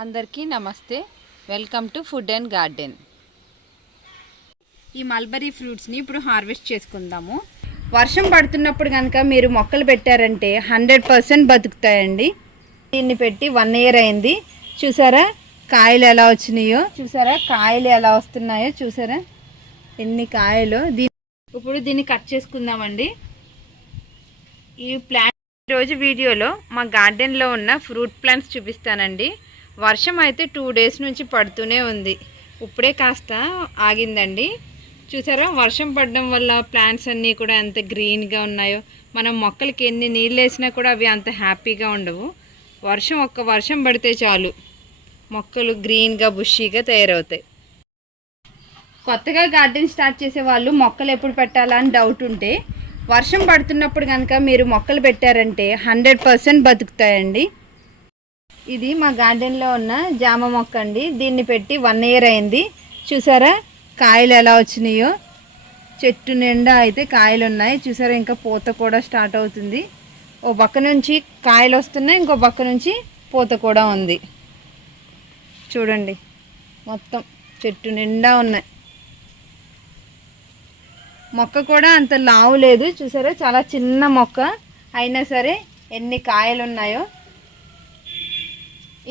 అందరికీ నమస్తే. Welcome to food and garden. ఈ మల్బరీ ఫ్రూట్స్ని ఇప్పుడు హార్వెస్ట్ చేసుకుందాము. వర్షం పడుతున్నప్పుడు కనుక మీరు మొక్కలు పెట్టారంటే 100% బతుకుతాయండి. దీన్ని పెట్టి 1 year అయింది. చూసారా కాయలు ఎలా వచ్చినాయో, చూసారా కాయలు ఎలా వస్తున్నాయో, చూసారా ఎన్ని కాయలు. ఇప్పుడు దీన్ని కట్ చేసుకుందామండి. ఈ ప్లాంట్ ఈరోజు వీడియోలో మా గార్డెన్లో ఉన్న ఫ్రూట్ ప్లాంట్స్ చూపిస్తానండి. వర్షం అయితే 2 days నుంచి పడుతూనే ఉంది. ఇప్పుడే కాస్త ఆగిందండి. చూసారా వర్షం పడడం వల్ల ప్లాంట్స్ అన్నీ కూడా ఎంత గ్రీన్గా ఉన్నాయో. మనం మొక్కలకి ఎన్ని నీళ్ళు వేసినా కూడా అవి అంత హ్యాపీగా ఉండవు. ఒక్క వర్షం పడితే చాలు మొక్కలు గ్రీన్గా బుషీగా తయారవుతాయి. కొత్తగా గార్డెన్ స్టార్ట్ చేసే వాళ్ళు మొక్కలు ఎప్పుడు పెట్టాలా అని డౌట్ ఉంటే, వర్షం పడుతున్నప్పుడు కనుక మీరు మొక్కలు పెట్టారంటే 100% బతుకుతాయండి. ఇది మా గార్డెన్లో ఉన్న జామ మొక్క అండి. దీన్ని పెట్టి 1 year అయింది. చూసారా కాయలు ఎలా వచ్చినాయో. చెట్టు నిండా అయితే కాయలు ఉన్నాయి. చూసారా ఇంకా పూత కూడా స్టార్ట్ అవుతుంది. ఓ పక్క నుంచి కాయలు వస్తున్నాయి, ఇంకో పక్క నుంచి పూత కూడా ఉంది. చూడండి మొత్తం చెట్టు నిండా ఉన్నాయి. మొక్క కూడా అంత లావు లేదు. చూసారా చాలా చిన్న మొక్క అయినా సరే ఎన్ని కాయలు ఉన్నాయో.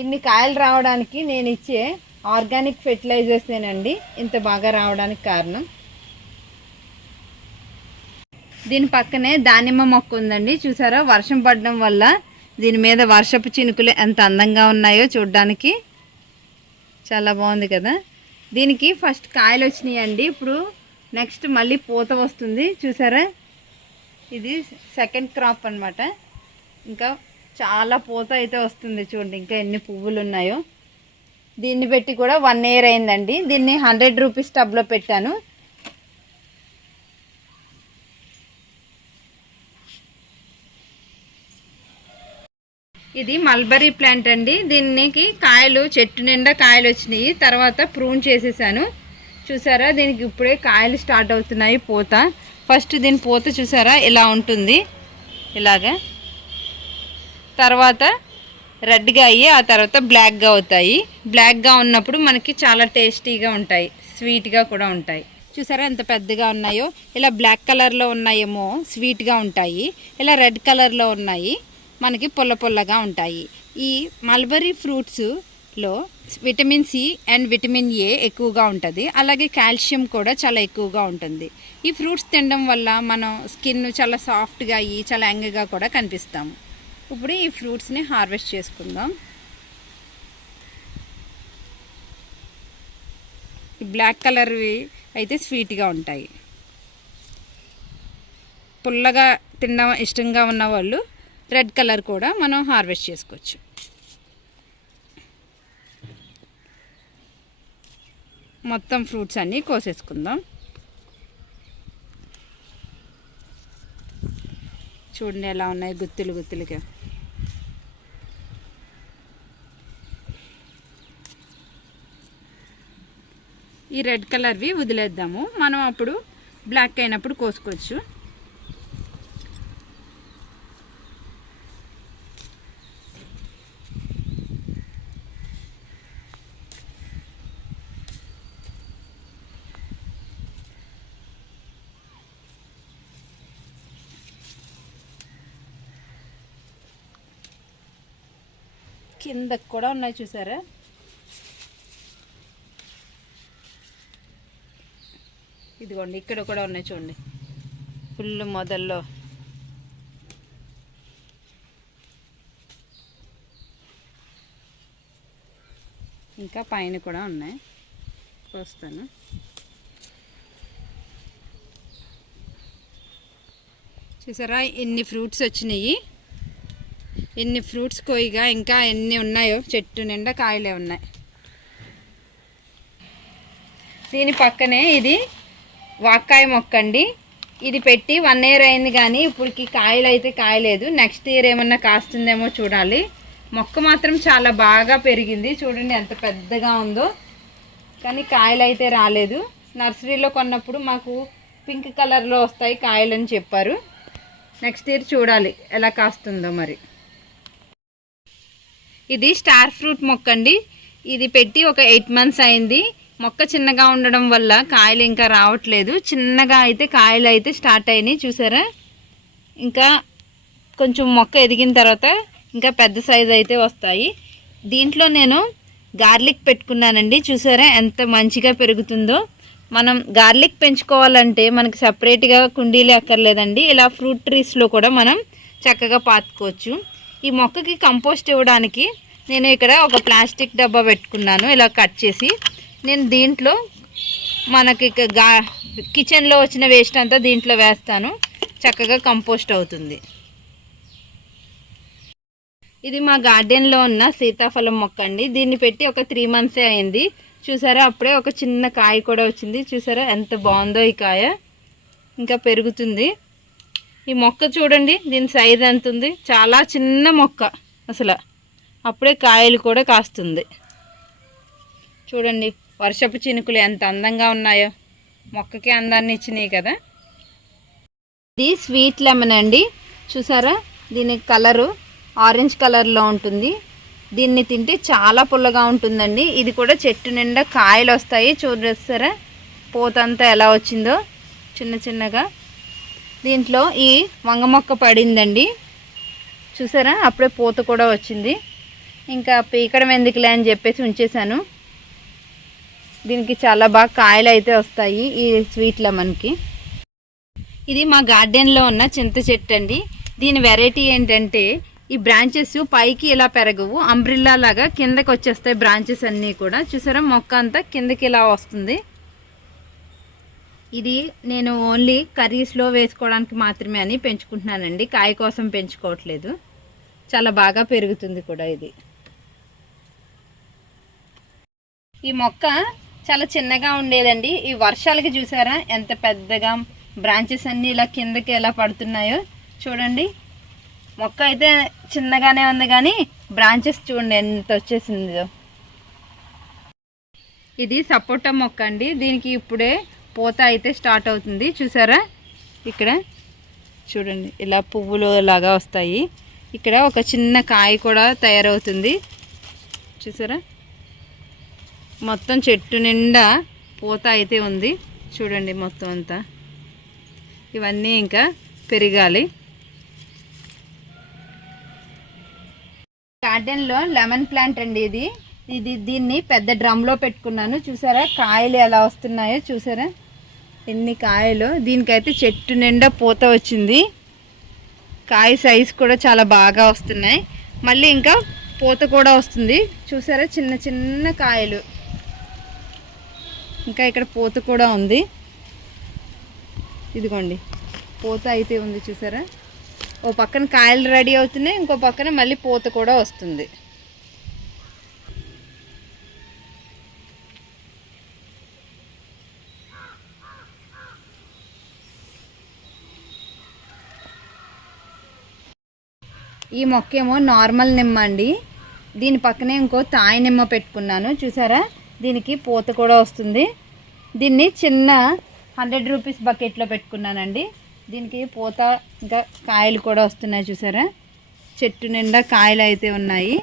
ఇన్ని కాయలు రావడానికి నేను ఇచ్చే ఆర్గానిక్ ఫెర్టిలైజర్సేనండి ఇంత బాగా రావడానికి కారణం. దీని పక్కనే దానిమ్మ మొక్క ఉందండి. చూసారా వర్షం పడడం వల్ల దీని మీద వర్షపు చినుకులు ఎంత అందంగా ఉన్నాయో చూడడానికి. చాలా బాగుంది కదా. దీనికి ఫస్ట్ కాయలు వచ్చినాయండి. ఇప్పుడు నెక్స్ట్ మళ్ళీ పూత వస్తుంది. చూసారా ఇది సెకండ్ క్రాప్ అన్నమాట. ఇంకా చాలా పూత అయితే వస్తుంది. చూడండి ఇంకా ఎన్ని పువ్వులు ఉన్నాయో. దీన్ని పెట్టి కూడా 1 year అయిందండి. దీన్ని 100 rupees టబ్లో పెట్టాను. ఇది మల్బరీ ప్లాంట్ అండి. దీనికి కాయలు చెట్టు నిండా కాయలు వచ్చినాయి. తర్వాత ప్రూన్ చేసేసాను. చూసారా దీనికి ఇప్పుడే కాయలు స్టార్ట్ అవుతున్నాయి. పూత ఫస్ట్ దీని పూత చూసారా ఇలా ఉంటుంది. ఇలాగా తర్వాత రెడ్గా అయ్యి ఆ తర్వాత బ్లాక్గా అవుతాయి. బ్లాక్గా ఉన్నప్పుడు మనకి చాలా టేస్టీగా ఉంటాయి, స్వీట్గా కూడా ఉంటాయి. చూసారా ఎంత పెద్దగా ఉన్నాయో. ఇలా బ్లాక్ కలర్లో ఉన్నాయేమో స్వీట్గా ఉంటాయి. ఇలా రెడ్ కలర్లో ఉన్నాయి మనకి పుల్ల పుల్లగా ఉంటాయి. ఈ మల్బరీ ఫ్రూట్స్లో vitamin C and vitamin A ఎక్కువగా ఉంటుంది. అలాగే కాల్షియం కూడా చాలా ఎక్కువగా ఉంటుంది. ఈ ఫ్రూట్స్ తినడం వల్ల మనం స్కిన్ చాలా సాఫ్ట్గా అయ్యి చాలా యంగ్గా కూడా కనిపిస్తాము. ఇప్పుడు ఈ ఫ్రూట్స్ని హార్వెస్ట్ చేసుకుందాం. ఈ బ్లాక్ కలర్వి అయితే స్వీట్గా ఉంటాయి. పుల్లగా తినడం ఇష్టంగా ఉన్న వాళ్ళు రెడ్ కలర్ కూడా మనం హార్వెస్ట్ చేసుకోవచ్చు. మొత్తం ఫ్రూట్స్ అన్నీ కోసేసుకుందాం. చూడండి ఎలా ఉన్నాయి గుత్తులు గుత్తులుగా. ఈ రెడ్ కలర్వి వదిలేద్దాము. మనం అప్పుడు బ్లాక్ అయినప్పుడు కోసుకోవచ్చు. కిందకు కూడా ఉన్నాయి చూసారా. ఇదిగోండి ఇక్కడ కూడా ఉన్నాయి చూడండి ఫుల్ మొదల్లో. ఇంకా పైన కూడా ఉన్నాయి, కోస్తాను. చూసారా ఎన్ని ఫ్రూట్స్ వచ్చినాయి. ఎన్ని ఫ్రూట్స్ కోయిగా ఇంకా ఎన్ని ఉన్నాయో. చెట్టు నిండా కాయలే ఉన్నాయి. దీని పక్కనే ఇది వాక్కాయ మొక్క అండి. ఇది పెట్టి 1 year అయింది కానీ ఇప్పటికి కాయలు అయితే కాయలేదు. నెక్స్ట్ ఇయర్ ఏమన్నా కాస్తుందేమో చూడాలి. మొక్క మాత్రం చాలా బాగా పెరిగింది. చూడండి ఎంత పెద్దగా ఉందో. కానీ కాయలు అయితే రాలేదు. నర్సరీలో కొన్నప్పుడు మాకు పింక్ కలర్లో వస్తాయి కాయలని చెప్పారు. నెక్స్ట్ ఇయర్ చూడాలి ఎలా కాస్తుందో మరి. ఇది స్టార్ ఫ్రూట్ మొక్క అండి. ఇది పెట్టి ఒక 8 months అయింది. మొక్క చిన్నగా ఉండడం వల్ల కాయలు ఇంకా రావట్లేదు. చిన్నగా అయితే కాయలు అయితే స్టార్ట్ అయినాయి చూసారా. ఇంకా కొంచెం మొక్క ఎదిగిన తర్వాత ఇంకా పెద్ద సైజు అయితే వస్తాయి. దీంట్లో నేను గార్లిక్ పెట్టుకున్నానండి. చూసారా ఎంత మంచిగా పెరుగుతుందో. మనం గార్లిక్ పెంచుకోవాలంటే మనకి సపరేట్గా కుండీలు ఎక్కర్లేదండి. ఇలా ఫ్రూట్ ట్రీస్లో కూడా మనం చక్కగా పాతుకోవచ్చు. ఈ మొక్కకి కంపోస్ట్ ఇవ్వడానికి నేను ఇక్కడ ఒక ప్లాస్టిక్ డబ్బా పెట్టుకున్నాను ఇలా కట్ చేసి. నేను దీంట్లో మనకి కిచెన్లో వచ్చిన వేస్ట్ అంతా దీంట్లో వేస్తాను. చక్కగా కంపోస్ట్ అవుతుంది. ఇది మా గార్డెన్లో ఉన్న సీతాఫలం మొక్క అండి. దీన్ని పెట్టి ఒక 3 months అయింది. చూసారా అప్పుడే ఒక చిన్న కాయ కూడా వచ్చింది. చూసారా ఎంత బాగుందో ఈ కాయ. ఇంకా పెరుగుతుంది. ఈ మొక్క చూడండి దీని సైజ్ ఎంత ఉంది. చాలా చిన్న మొక్క అసలు. అప్పుడే కాయలు కూడా కాస్తుంది. చూడండి వర్షపు చినుకులు ఎంత అందంగా ఉన్నాయో. మొక్కకి అందాన్ని ఇచ్చినాయి కదా. ఇది స్వీట్ లెమన్ అండి. చూసారా దీని కలరు ఆరెంజ్ కలర్లో ఉంటుంది. దీన్ని తింటే చాలా పుల్లగా ఉంటుందండి. ఇది కూడా చెట్టు నిండా కాయలు వస్తాయి. చూడొస్తారా పూతంతా ఎలా వచ్చిందో చిన్న చిన్నగా. దీంట్లో ఈ వంగ మొక్క పడిందండి. చూసారా అప్పుడే పూత కూడా వచ్చింది. ఇంకా పీకడం ఎందుకులే అని చెప్పేసి ఉంచేసాను. దీనికి చాలా బాగా కాయలు అయితే వస్తాయి ఈ స్వీట్ లెమన్కి. ఇది మా గార్డెన్లో ఉన్న చింత చెట్టు అండి. దీని వెరైటీ ఏంటంటే ఈ బ్రాంచెస్ పైకి ఇలా పెరగవు, అంబ్రిల్లా లాగా కిందకి వచ్చేస్తాయి బ్రాంచెస్ అన్నీ కూడా. చూసారా మొక్క అంతా కిందకి ఇలా వస్తుంది. ఇది నేను ఓన్లీ కర్రీస్లో వేసుకోవడానికి మాత్రమే అని పెంచుకుంటున్నానండి. కాయ కోసం పెంచుకోవట్లేదు. చాలా బాగా పెరుగుతుంది కూడా ఇది. ఈ మొక్క చాలా చిన్నగా ఉండేదండి. ఈ వర్షాలకి చూసారా ఎంత పెద్దగా బ్రాంచెస్ అన్నీ ఇలా కిందకి ఎలా పడుతున్నాయో చూడండి. మొక్క అయితే చిన్నగానే ఉంది కానీ బ్రాంచెస్ చూడండి ఎంత వచ్చేసిందో. ఇది సపోటా మొక్క అండి. దీనికి ఇప్పుడే పూత అయితే స్టార్ట్ అవుతుంది. చూసారా ఇక్కడ చూడండి ఇలా పువ్వులు లాగా వస్తాయి. ఇక్కడ ఒక చిన్న కాయ కూడా తయారవుతుంది. చూసారా మొత్తం చెట్టు నిండా పూత అయితే ఉంది. చూడండి మొత్తం అంతా. ఇవన్నీ ఇంకా పెరగాలి. గార్డెన్లో లెమన్ ప్లాంట్ అండి దీన్ని పెద్ద డ్రమ్లో పెట్టుకున్నాను. చూసారా కాయలు ఎలా వస్తున్నాయో. చూసారా ఎన్ని కాయలు. దీనికైతే చెట్టు నిండా పూత వచ్చింది. కాయ సైజ్ కూడా చాలా బాగా వస్తున్నాయి. మళ్ళీ ఇంకా పూత కూడా వస్తుంది. చూసారా చిన్న చిన్న కాయలు. ఇంకా ఇక్కడ పూత కూడా ఉంది. ఇదిగోండి పూత అయితే ఉంది. చూసారా ఓ పక్కన కాయలు రెడీ అవుతున్నాయి, ఇంకో పక్కన మళ్ళీ పూత కూడా వస్తుంది. ఈ మొక్క ఏమో నార్మల్ నిమ్మ అండి. దీని పక్కనే ఇంకో తాయి నిమ్మ పెట్టుకున్నాను. చూసారా దీనికి పూత కూడా వస్తుంది. దీన్ని చిన్న 100 రూపీస్ బకెట్లో పెట్టుకున్నానండి. దీనికి పూత ఇంకా కాయలు కూడా వస్తున్నాయి. చూసారా చెట్టు నిండా కాయలు అయితే ఉన్నాయి.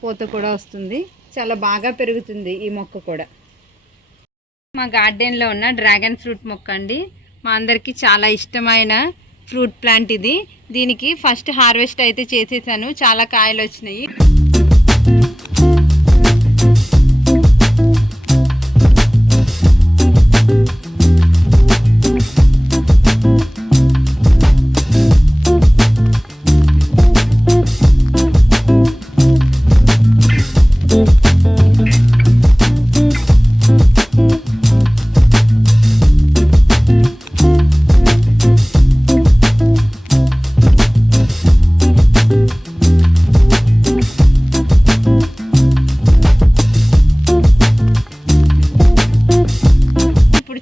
పూత కూడా వస్తుంది. చాలా బాగా పెరుగుతుంది ఈ మొక్క కూడా. మా గార్డెన్లో ఉన్న డ్రాగన్ ఫ్రూట్ మొక్క అండి. మా అందరికీ చాలా ఇష్టమైన ఫ్రూట్ ప్లాంట్ ఇది. దీనికి ఫస్ట్ హార్వెస్ట్ అయితే చేసేసాను. చాలా కాయలు వచ్చినాయి.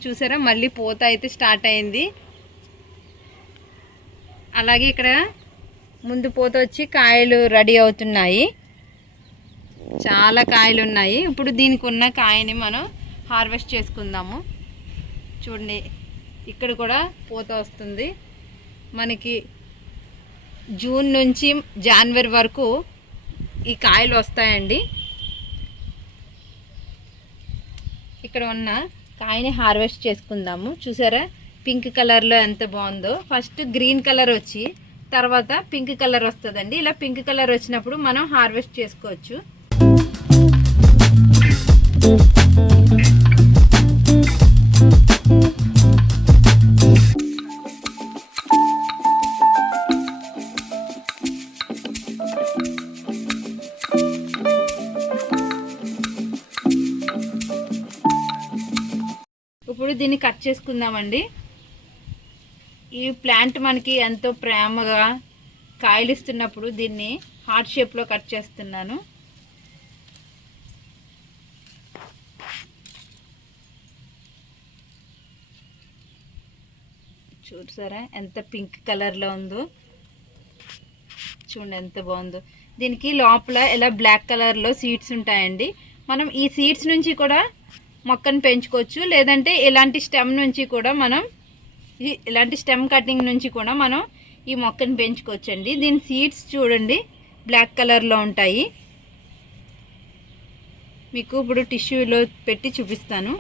చూసారా మళ్ళీ పూత అయితే స్టార్ట్ అయింది. అలాగే ఇక్కడ ముందు పూత వచ్చి కాయలు రెడీ అవుతున్నాయి. చాలా కాయలు ఉన్నాయి. ఇప్పుడు దీనికి ఉన్న కాయని మనం హార్వెస్ట్ చేసుకుందాము. చూడండి ఇక్కడ కూడా పూత వస్తుంది. మనకి జూన్ నుంచి జనవరి వరకు ఈ కాయలు వస్తాయండి. ఇక్కడ ఉన్న కాయని హార్వెస్ట్ చేసుకుందాము. చూసారా పింక్ కలర్లో ఎంత బాగుందో. ఫస్ట్ గ్రీన్ కలర్ వచ్చి తర్వాత పింక్ కలర్ వస్తుందండి. ఇలా పింక్ కలర్ వచ్చినప్పుడు మనం హార్వెస్ట్ చేసుకోవచ్చు. ఇప్పుడు దీన్ని కట్ చేసుకుందామండి. ఈ ప్లాంట్ మనకి ఎంతో ప్రేమగా కాయలు ఇస్తున్నప్పుడు దీన్ని హార్ట్ షేప్లో కట్ చేస్తున్నాను. చూసారా ఎంత పింక్ కలర్లో ఉందో. చూడండి ఎంత బాగుందో. దీనికి లోపల ఇలా బ్లాక్ కలర్లో సీడ్స్ ఉంటాయండి. మనం ఈ సీడ్స్ నుంచి కూడా మొక్కను పెంచుకోవచ్చు. లేదంటే ఇలాంటి స్టెమ్ నుంచి కూడా ఇలాంటి స్టెమ్ కటింగ్ నుంచి కూడా మనం ఈ మొక్కను పెంచుకోవచ్చు అండి. దీని సీడ్స్ చూడండి బ్లాక్ కలర్లో ఉంటాయి. మీకు ఇప్పుడు టిష్యూలో పెట్టి చూపిస్తాను.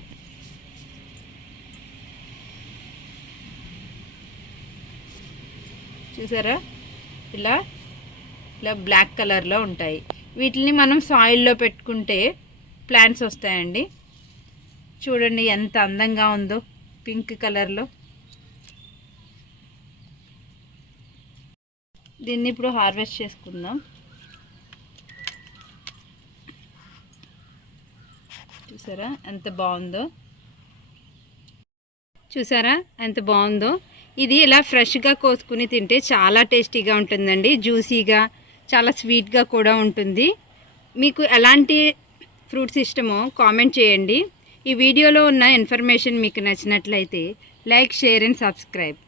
చూసారా ఇలా బ్లాక్ కలర్లో ఉంటాయి. వీటిని మనం సాయిల్లో పెట్టుకుంటే ప్లాంట్స్ వస్తాయండి. చూడండి ఎంత అందంగా ఉందో పింక్ కలర్లో. దీన్ని ఇప్పుడు హార్వెస్ట్ చేసుకుందాం. చూసారా ఎంత బాగుందో. ఇది ఇలా ఫ్రెష్గా కోసుకుని తింటే చాలా టేస్టీగా ఉంటుందండి. జ్యూసీగా చాలా స్వీట్గా కూడా ఉంటుంది. మీకు ఎలాంటి ఫ్రూట్స్ ఇష్టమో కామెంట్ చేయండి. ఈ వీడియోలో ఉన్న ఇన్ఫర్మేషన్ మీకు నచ్చినట్లయితే లైక్, షేర్ అండ్ సబ్స్క్రైబ్.